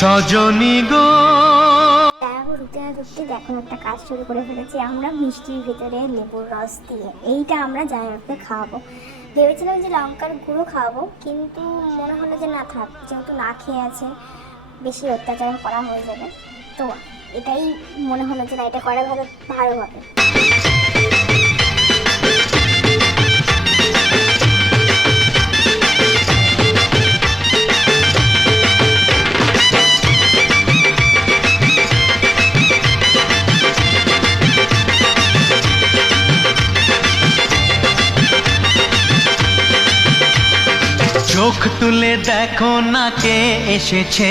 সজনী গো। ঢুকতে না ঢুকতে দেখো একটা কাজ শুরু করে ফেলেছি আমরা মিষ্টির ভিতরে লেবুর রস দিয়ে। এইটা আমরা জামাইবাবুকে খাওয়াবো। ভেবেছিলাম যে লঙ্কার গুঁড়ো খাওয়াবো, কিন্তু মনে হলো যে না থাক, যেহেতু না খেয়ে আছে বেশি অত্যাচার করা হয়ে যাবে, তো এটাই মনে হলো যে না, এটা করা ভালো হবে। চোখ তুলে দেখো না কে এসেছে,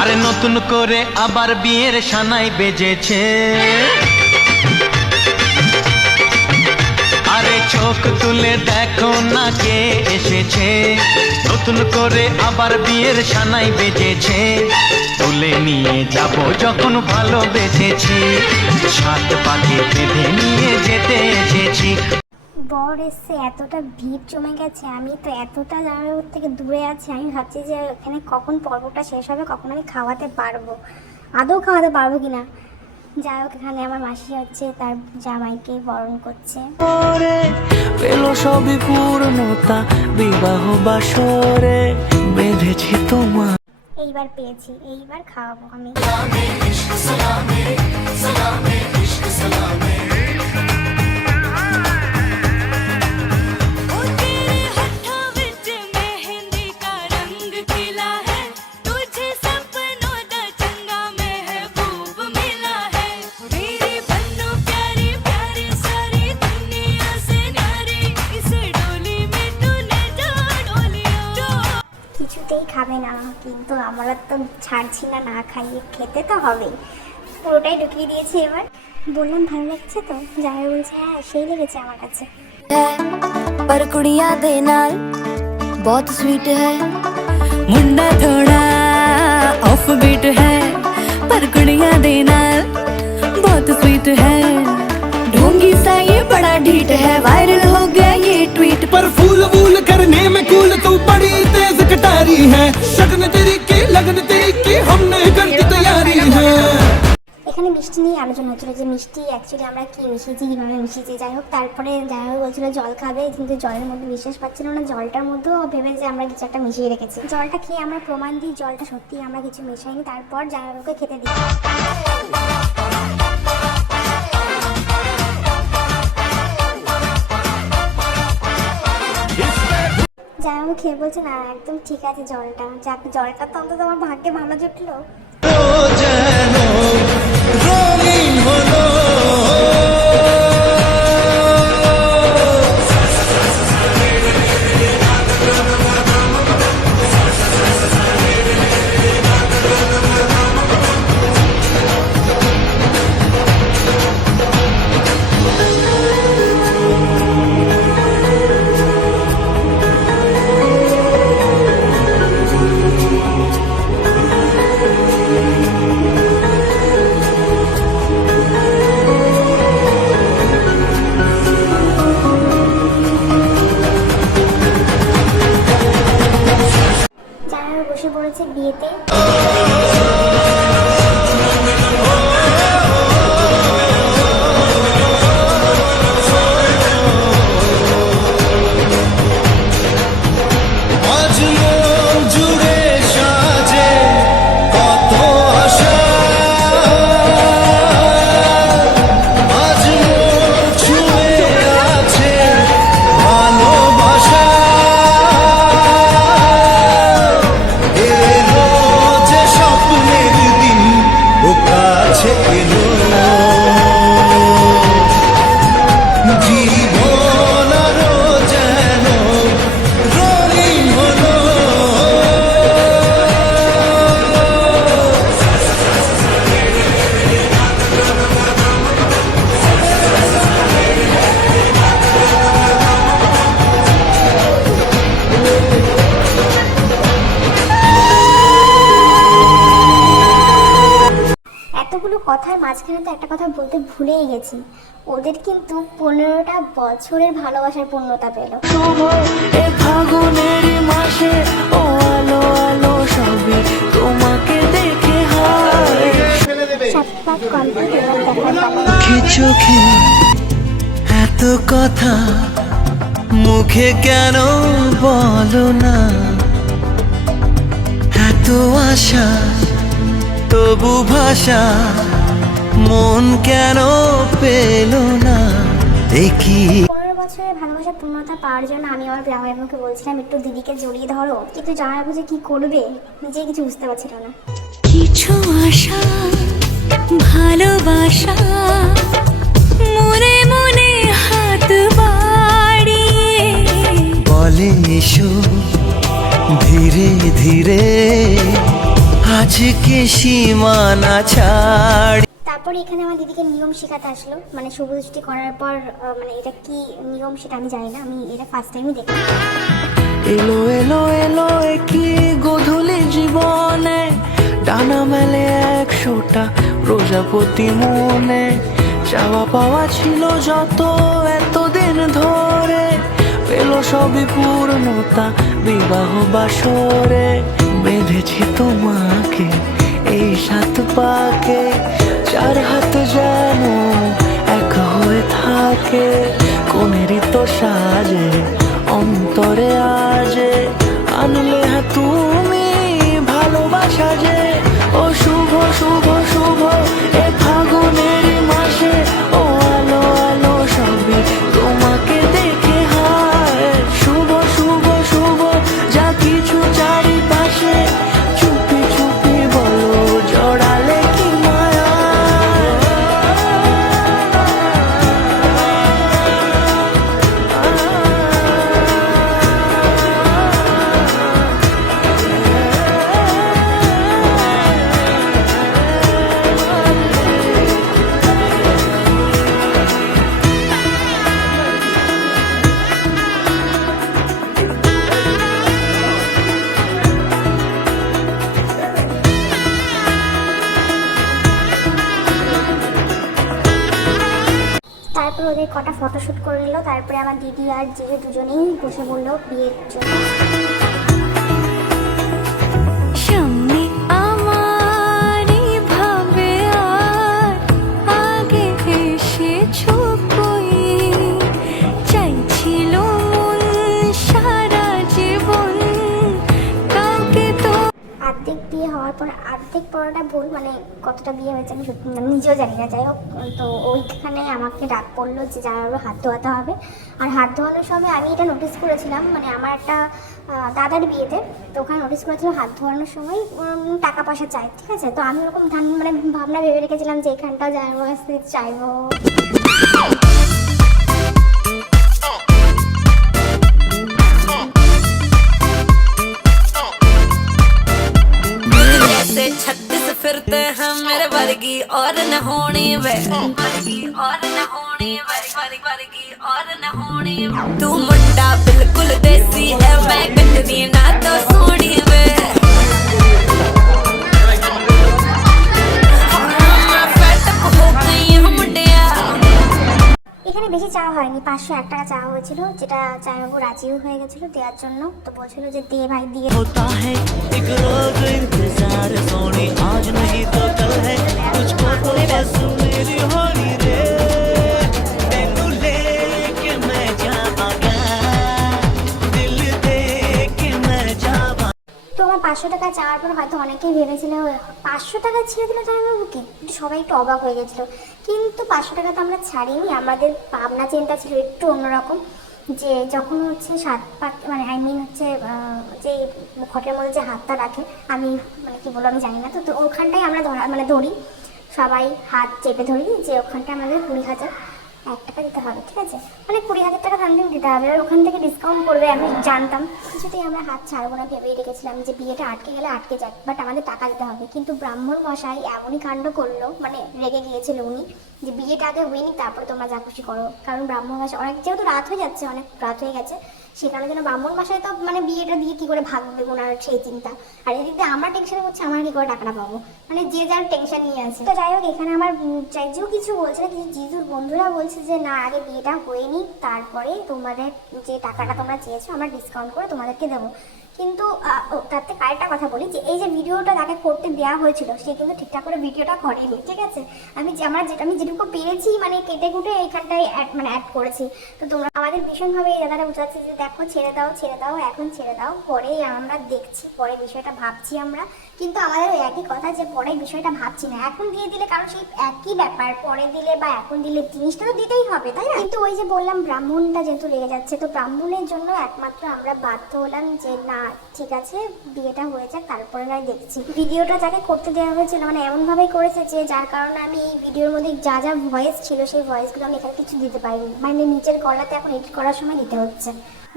আরে নতুন করে আবার বিয়ের সানাই বেজেছে। আরে চোখ তুলে দেখো না কে এসেছে, নতুন করে আবার বিয়ের সানাই বেজেছে। তুলে নিয়ে যাব যখন ভালোবেসেছি, সাত পাকে বেঁধে নিয়ে যেতে এসেছি। বর এসে এতটা ভিড় জমে গেছে, আমি তো এতটা জামাইবাবুর থেকে দূরে আছি, আমি ভাবছি যে এখানে কখন পর্বটা শেষ হবে, কখন আমি খাওয়াতে পারবো, আদৌ খাওয়াতে পারবো কিনা। যাই হোক, এখানে আমার মাসি হচ্ছে তার জামাইকে বরণ করছে। পেলো সবই পূর্ণতা বিবাহ বাসরে বেঁধেছি তোমার। এইবার পেয়েছি, এইবার খাওয়াবো আমি। কিছুতেই খাবে না, কিন্তু আমরা তো ছাড়ছি না, না খাইয়ে খেতে তো হবেই। পুরোটাই ঢুকিয়ে দিয়েছি। এবার বললাম ভালো লাগছে তো, যাই বলছে হ্যাঁ সেই লেগেছে আমার কাছে। पर कुड़िया दे नाल बहुत स्वीट है, मुंडा थोड़ा ऑफ बीट है, पर कुड़िया दे नाल बहुत स्वीट है। ढोंगी सा ये बड़ा ढीठ है, वायरल हो गया ये ट्वीट पर फूल वूल करने में कूल तू बड़ी तेज कटारी है, शगन तेरी की लगन तेरी की हमने कर दी तैयारी है। এখানে মিষ্টি নিয়ে আলোচনা হচ্ছিল যে মিষ্টি অ্যাকচুয়ালি আমরা কি মিশিয়েছি, কীভাবে মিশিয়েছি। যাই হোক, তারপরে জামাই বলছিল জল খাবে, কিন্তু জলের মধ্যে বিশ্বাস পাচ্ছিল না, জলটার মধ্যেও ভেবে যে আমরা কিছু একটা মিশিয়ে রেখেছি। জলটা খেয়ে আমরা প্রমাণ দিই জলটা সত্যি আমরা কিছু মেশাইনি। তারপর জামাইবাবুকে খেতে দিই। জামাইবাবু খেয়ে বলছে না একদম ঠিক আছে জলটা, যাক জলটা তো অন্তত আমার ভাগ্যে ভালো জুটলো। বসে পড়েছে বিয়েতে। কথার মাঝখানে তো একটা কথা বলতে ভুলেই গেছি, ওদের কিন্তু 15টা বছরের ভালোবাসার পূর্ণতা পেল। ফাগুনের মাসে চোখে এত কথা মুখে কেন বলো না, এত আশা তবু ভাষা মন কেন পেল না, দেখি 15 বছরের ভালোবাসা পূর্ণতা পাওয়ার জন্য আমি আমার জামাইবাবুকে বলছিলাম একটু দিদিকে জড়িয়ে ধরো, কিন্তু জামাইবাবু যে কি করবে নিজেই কিছু বুঝতে পারছিল না। কিছু আশা ভালোবাসা মনে মনে হাত বাড়িয়ে বলে এসো ধীরে ধীরে আজকে সীমানা ছাড়। তারপর এখানে আমার দিদিকে নিয়ম শেখাতে আসলো, মানে শুভ দৃষ্টি করার পর মানে এটা কি নিয়ম সেটা আমি জানি না, আমি এটা ফার্স্ট টাইমই দেখলাম। এলো এলো এলো কি গোধূলি জীবনে, ডানা মেলে 100টা প্রজাপতি মনে, চাওয়া পাওয়া ছিল যত এতদিন ধরে, পেল সবই পূর্ণতা বিবাহ বাসরে, বেঁধেছি তোমাকে এই 7 পাকে, 4 হাত যেন এক হয়ে থাকে, কোনেরই তো সাজে অন্তরে আজে, আনলে হ্যাঁ তুমি ভালোবাসা যে, ও শুভ শুভ শুভ এ ফাগুনের মাসে, ও আলো আলো সবই তোমাকে দেখে হয়, শুভ শুভ শুভ যা কিছু চারিপাশে, চুপি চুপি বলো জড়ালে কি মায়া। তারপর ওদের কটা ফটোশ্যুট করে নিল, তারপরে আমার দিদি আর জিজু দুজনেই বসে বললো বিয়ের জন্য। সামনে আমারই ভাবে আর আগে এসেছো কই, চাইছিল মন সারা জীবন কাউকে তো। অর্ধেক বিয়ে হওয়ার পর অর্ধেক পড়াটা ভুল, মানে কতটা বিয়ে হয়েছে আমি সত্যি আমি নিজেও জানি না। যাই হোক, তো ওইখানে আমাকে ডাক পড়লো যে জামাইবাবুর হাত ধোয়াতে হবে। আর হাত ধোয়ানোর সময় আমি এটা নোটিস করেছিলাম, মানে আমার একটা দাদার বিয়েতে, তো ওখানে নোটিস করেছিলাম হাত ধোয়ানোর সময় টাকা পয়সা চাই, ঠিক আছে। তো আমি ওরকম মানে ভাবনা ভেবে রেখেছিলাম যে এখানটাও জামাইবাবুর কাছ থেকে চাইবো। जैसे 36 फिरते हैं मेरे वर्गी और न होनी वे, वर्गी और न होनी वे, वर्गी और न होनी। तू मुंडा बिल्कुल देसी है, मैं कटरी ना तो सोनी वे, मैं fed up हो गई हूं मुंडिया। এখানে বেশি চাওয়া হয়নি, 501 টাকা চাওয়া হয়েছিল, যেটা জামাইবাবু রাজিও হয়ে গেছিলো দেওয়ার জন্য। তো বলছিল যে দে ভাই দিয়ে। होता है एक रोज इंतजार सोनी, आज नहीं तो कल है तुझको तो बस मेरी होनी रे, तेनू लेके मैं जावांगा, दिल दे के मैं जावांगा। তো আমার 500 টাকা চাওয়ার পর হয়তো অনেকেই ভেবেছিল 500 টাকা ছেড়ে দিল জামাইবাবুকে, সবাই একটু অবাক হয়ে গেছিলো। কিন্তু 500 টাকা তো আমরা ছাড়িনি, আমাদের ভাবনা চিন্তা ছিল একটু অন্যরকম, যে যখন হচ্ছে 7 পাক মানে আই মিন হচ্ছে যে ঘটের মধ্যে যে হাতটা রাখে, আমি মানে কি বলবো আমি জানি না, তো ওখানটাই আমরা ধরি, সবাই হাত চেপে ধরি, যে ওখানটা আমাদের 20,000 টাকা দিতে হবে, ঠিক আছে, মানে 20,000 টাকা সামথিং দিতে হবে, আর ওখান থেকে ডিসকাউন্ট করবে আমি জানতাম। কিছুতেই আমরা হাত ছাড়বো না, ভেবেই রেখেছিলাম যে বিয়েটা আটকে গেলে আটকে যাক, বাট আমাদের টাকা দিতে হবে। কিন্তু ব্রাহ্মণ মশাই এমনই কাণ্ড করলো, মানে রেগে গিয়েছিল উনি, যে বিয়েটা আগে হয়নি তারপরে তোমরা যা খুশি করো। কারণ ব্রাহ্মণ মশাই অনেক, যেহেতু রাত হয়ে যাচ্ছে, অনেক রাত হয়ে গেছে, সেখানে যেন ব্রাহ্মণ মশাই তো মানে বিয়েটা দিয়ে কি করে ভাগবে ওনার সেই চিন্তা, আর এদিক দিয়ে আমরা টেনশন করছি আমরা কি করে টাকাটা পাবো, মানে যে যার টেনশন নিয়ে আছে। তো যাই হোক, এখানে আমার জিজু কিছু বলছে না, কিছু জিজুর বন্ধুরা বলছে যে না আগে বিয়েটা হয়নি তারপরে তোমাদের যে টাকাটা তোমরা চেয়েছো আমরা ডিসকাউন্ট করে তোমাদেরকে দেবো। কিন্তু তাতে আরেকটা কথা বলি যে এই যে ভিডিওটা তাকে করতে দেওয়া হয়েছিল সে কিন্তু ঠিকঠাক করে ভিডিওটা করেনি, ঠিক আছে। আমি যেটুকু পেরেছি মানে কেটে কুটে এইখানটায় অ্যাড করেছি। তো তোমরা আমাদের ভীষণভাবে এই দাদারা বোঝাচ্ছে যে দেখো ছেড়ে দাও এখন ছেড়ে দাও, পরে আমরা দেখছি, পরে বিষয়টা ভাবছি আমরা। কিন্তু আমাদের ওই একই কথা যে পরে বিষয়টা ভাবছি না, এখন দিয়ে দিলে কারণ সেই একই ব্যাপার, পরে দিলে বা এখন দিলে জিনিসটা তো দিতেই হবে, তাই না? কিন্তু ওই যে বললাম ব্রাহ্মণটা যেহেতু লেগে যাচ্ছে, তো ব্রাহ্মণের জন্য একমাত্র আমরা বাধ্য হলাম যে না ঠিক আছে বিয়েটা হয়ে যাক তারপরে নয় দেখছি। ভিডিওটা যাকে করতে দেওয়া হয়েছিল মানে এমনভাবেই করেছে যে যার কারণে আমি এই ভিডিওর মধ্যে যা যা ভয়েস ছিল সেই ভয়েসগুলো আমি এখানে কিছু দিতে পারিনি, মানে নিচের গলাতে এখন এডিট করার সময় দিতে হচ্ছে।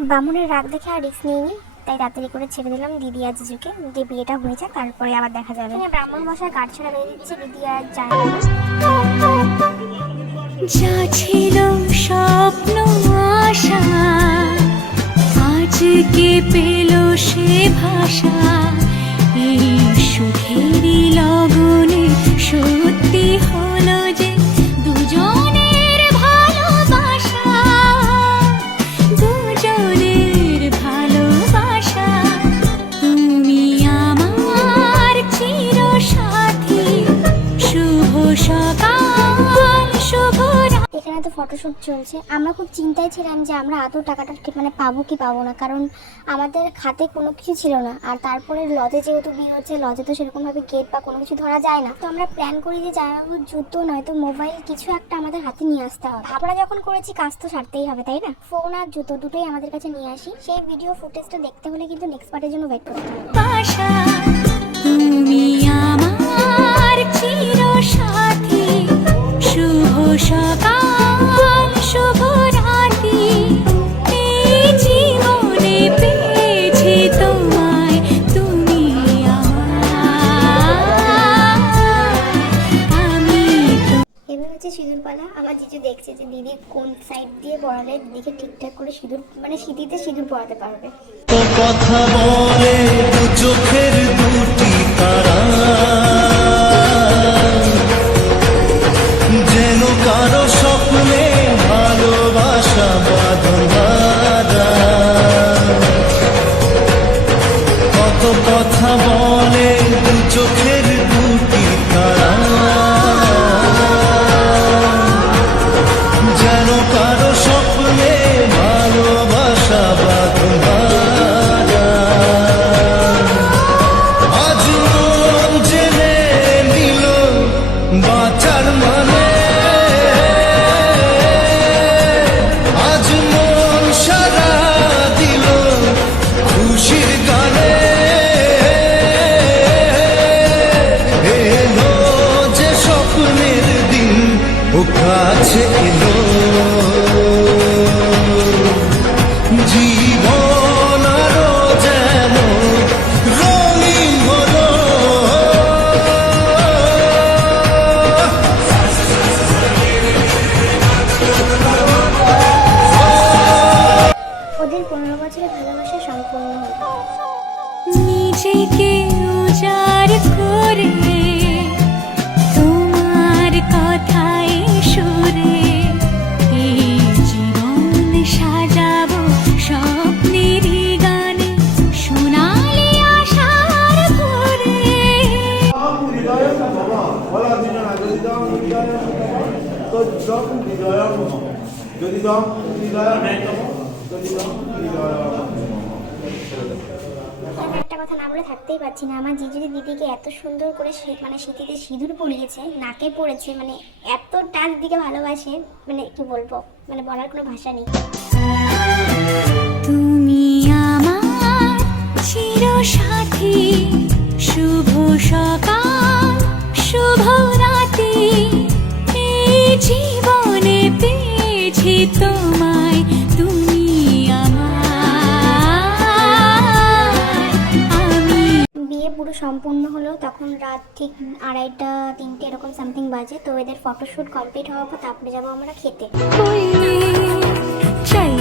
ব্রাহ্মণের রাগ দেখে আর রিস্ক নিইনি, তাই তাড়াতাড়ি করে ছেড়ে দিলাম দিদি আর জিজুকে, যে বিয়েটা হয়ে যাক তারপরে আবার দেখা যাবে। ব্রাহ্মণ মশাই কাঠ ছাড়া বেরিয়ে দিচ্ছে, দিদি আর যায় না। যা ছিল স্বপ্ন আশা আজকে পেল সে ভাষা, এই সুখেরই লগনে সত্যি হলো যে দুজনের ভালোবাসা, দুজনের ভালোবাসা। তুমি আমার চিরসাথী, শুভ সকাল শুভ রাত। এখানে তো ফটোশ্যুট চলছে, আমরা খুব চিন্তায় ছিলাম যে আমরা আদৌ টাকাটা মানে পাবো কি পাবো না, কারণ আমাদের খাতে কোনো কিছু ছিল না। আর তারপরে লজে যেহেতু বিয়ে হচ্ছে, লজে তো সেরকমভাবে গেট বা কোনো কিছু ধরা যায় না। তো আমরা প্ল্যান করি যে জামাইবাবুর জুতো নয়তো মোবাইল কিছু একটা আমাদের হাতে নিয়ে আসতে হবে। আমরা যখন করেছি কাজ তো সারতেই হবে, তাই না? ফোন আর জুতো দুটোই আমাদের কাছে নিয়ে আসি। সেই ভিডিও ফুটেজটা দেখতে হলে কিন্তু নেক্সট পার্টের জন্য ওয়েট করতে হবে। ভাষা, তুমি আমার চিরসাথী, শুভ সকাল শুভ রাতি, এই জীবনে পেয়েছি তোমায়, তুমি আমার, আমি এবার হচ্ছে সিঁদুরপালা। আমার জিজু দেখছে যে দিদি কোন সাইড দিয়ে পড়ালে দিদিকে ঠিকঠাক করে সিঁদুর মানে সিঁথিতে সিঁদুর পরাতে পারবে। তো কথা বলে দু চোখের দুটি তারা, যেন কারো স্বপ্নে ভালোবাসা বাঁধন হারা। কত কথা বলে দু চোখের দুটি তারা, যেন কারো স্বপ্নে ভালোবাসা বাঁধন হারা। আজ মন জেনে নিল বাঁচার মানে, আজ মন সারা দিল খুশির গানে। এলো যে স্বপ্নের দিন ও কাছে এলো, জীবন আরো যেন রঙিন হলো। ওদের 15 বছরের ভালোবাসা সম্পূর্ণ হলো। নিজেকে উজাড় করে তোমার কথায় সুরে, এই জীবন সাজাবো স্বপ্নেরই গানে, সোনালি আশার ভোরে। আমি একটা কথা না বলে থাকতেই পারছি না। আমার জিজু দিদিকে এত সুন্দর করে মানে সিঁথিতে সিঁদুর পরিয়েছে, নাকে পড়েছে, মানে এত টাচ দিকে ভালোবাসে, মানে কি বলবো, মানে বলার কোনো ভাষা নেই। তুমি আমার চিরসাথী, শুভ সকাল শুভ রাতি, এই জীবনে পেয়েছি তোমায়, তুমি আমার, আমি। বিয়ে পুরো সম্পূর্ণ হলো, তখন রাত ঠিক 2:30 3টে এরকম সামথিং বাজে। তো এদের ফটোশ্যুট কমপ্লিট হওয়ার পর তারপরে যাবো আমরা খেতে। চল